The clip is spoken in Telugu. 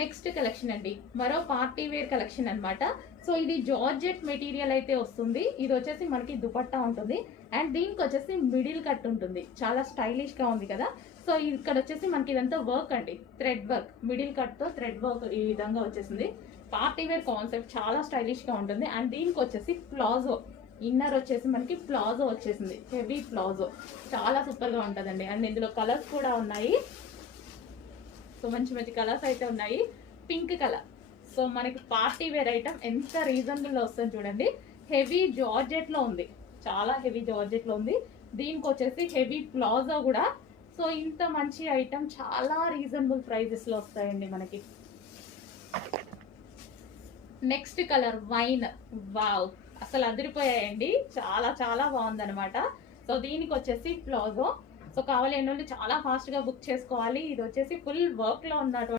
నెక్స్ట్ కలెక్షన్ అండి, మరో పార్టీ వేర్ కలెక్షన్ అన్నమాట. సో ఇది జార్జెట్ మెటీరియల్ అయితే వస్తుంది. ఇది వచ్చేసి మనకి దుపట్టా ఉంటుంది అండ్ దీనికి వచ్చేసి మిడిల్ కట్ ఉంటుంది. చాలా స్టైలిష్ గా ఉంది కదా. సో ఇక్కడ వచ్చేసి మనకి ఇదంతా వర్క్ అండి, థ్రెడ్ వర్క్, మిడిల్ కట్ తో థ్రెడ్ వర్క్ ఈ విధంగా వచ్చేసింది. పార్టీ వేర్ కాన్సెప్ట్ చాలా స్టైలిష్ గా ఉంటుంది. అండ్ దీనికి వచ్చేసి ప్లాజో ఇన్నర్ వచ్చేసి మనకి ప్లాజో వచ్చేసింది, హెవీ ప్లాజో, చాలా సూపర్ గా ఉంటుందండి. అండ్ ఇందులో కలర్స్ కూడా ఉన్నాయి. సో మంచి మంచి కలర్స్ అయితే ఉన్నాయి. పింక్ కలర్, సో మనకి పార్టీ వేర్ ఐటమ్ ఎంత రీజనబుల్ వస్తుంది చూడండి. హెవీ జార్జెట్ లో ఉంది, చాలా హెవీ జార్జెట్ లో ఉంది. దీనికి వచ్చేసి హెవీ ప్లాజో కూడా. సో ఇంత మంచి ఐటమ్ చాలా రీజనబుల్ ప్రైజెస్ లో వస్తాయండి మనకి. నెక్స్ట్ కలర్ వైన్, వావ్ అసలు అదిరిపోయాయండి, చాలా చాలా బాగుందన్నమాట. సో దీనికి వచ్చేసి ప్లాజో. సో కావాలి అన్నోళ్ళు చాలా ఫాస్ట్ గా బుక్ చేసుకోవాలి. ఇది వచ్చేసి ఫుల్ వర్క్ లో ఉన్నటువంటి